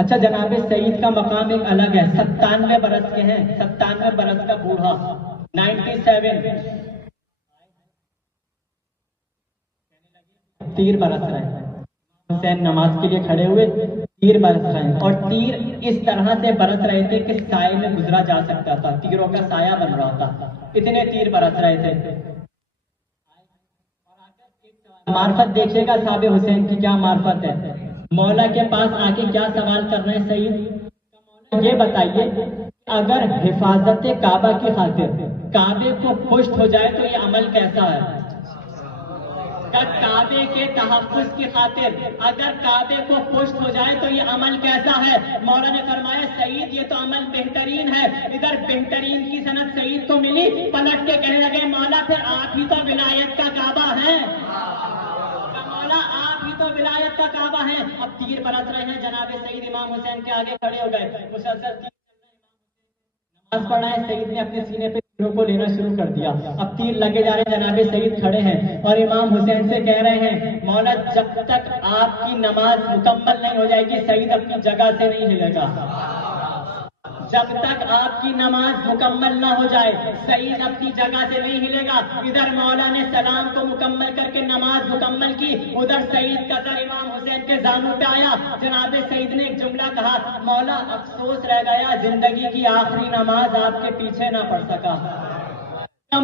اچھا جناب سعید کا مقام ایک الگ ہے، 97 برس کے ہیں، 97 برس کا بوڑھا، 97 تیر برس رہے ہیں، حسین نماز کے لیے کھڑے ہوئے تیر برس رہے ہیں، اور تیر اس طرح سے برس رہے تھے کہ سائے میں گزرا جا سکتا تھا، تیروں کا سایہ بن رہا تھا، اتنے تیر برس رہے تھے۔ معرفت دیکھیے گا صاحب حسین کی کیا معرفت ہے، مولا کے پاس آ کے کیا سوال کر رہے ہیں سعید، یہ بتائیے اگر حفاظت کعبہ کی خاطر کعبے کو پشت ہو جائے تو یہ عمل کیسا ہے؟ کعبے کے تحفظ کی خاطر اگر کعبے کو پشت ہو جائے تو یہ عمل کیسا ہے؟ مولا نے فرمایا سعید یہ تو عمل بہترین ہے۔ ادھر بہترین کی سند سعید کو ملی، پلٹ کے کہنے لگے مولا پھر آپ ہی تو ولایت کا کعبہ ہے، مولا آپ ہی تو ولایت کا کعبہ ہے۔ اب تیر برس رہے ہیں، جناب سعید امام حسین کے آگے کھڑے ہو گئے، مسلسل نماز پڑھا ہے، سعید نے اپنے سینے پہ تیروں کو لینا شروع کر دیا، اب تیر لگے جا رہے ہیں، جناب سعید کھڑے ہیں اور امام حسین سے کہہ رہے ہیں مولا جب تک آپ کی نماز مکمل نہیں ہو جائے گی سعید اپنی جگہ سے نہیں ہلے گا، جب تک آپ کی نماز مکمل نہ ہو جائے سعید اپنی جگہ سے نہیں ہلے گا۔ ادھر مولا نے سلام کو مکمل کر کے نماز مکمل کی، ادھر سعید کا سر امام حسین کے زانوں پہ آیا، جناب سعید نے ایک جملہ کہا مولا افسوس رہ گیا زندگی کی آخری نماز آپ کے پیچھے نہ پڑھ سکا،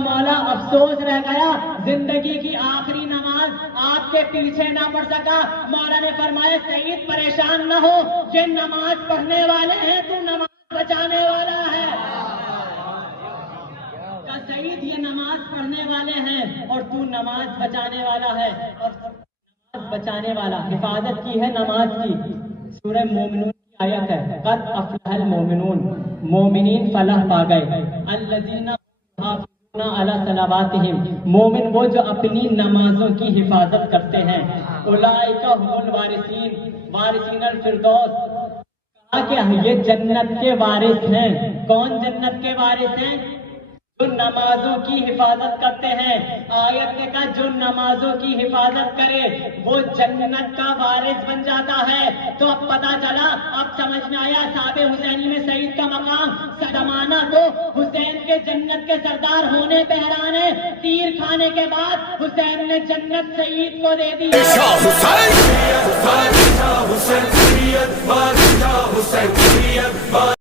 مولا افسوس رہ گیا زندگی کی آخری نماز آپ کے پیچھے نہ پڑھ سکا۔ مولا نے فرمایا سعید پریشان نہ ہو، یہ نماز پڑھنے والے ہیں، تو نماز بچانے والا ہے، سعید یہ نماز پڑھنے والے ہیں اور تو نماز بچانے والا ہے، اور نماز بچانے والا حفاظت کی ہے نماز کی، سورہ مومنون کی آیت ہے قد افلح المومنون، مومنین فلاح پا گئے، الذین یحافظون علی صلواتہم، مومن وہ جو اپنی نمازوں کی حفاظت کرتے ہیں، اولئک هم الوارثین وارثین الفردوس، کہ یہ جنت کے وارث ہیں۔ کون جنت کے وارث ہیں؟ جو نمازوں کی حفاظت کرتے ہیں، آیت نے کہا جو نمازوں کی حفاظت کرے وہ جنت کا وارث بن جاتا ہے۔ تو اب پتا چلا، اب سمجھ میں آیا صحاب حسینی میں سعید کا مقام، زمانہ تو حسین کے جنت کے سردار ہونے پہ حیران ہے، تیر کھانے کے بعد حسین نے جنت سعید کو دے دی۔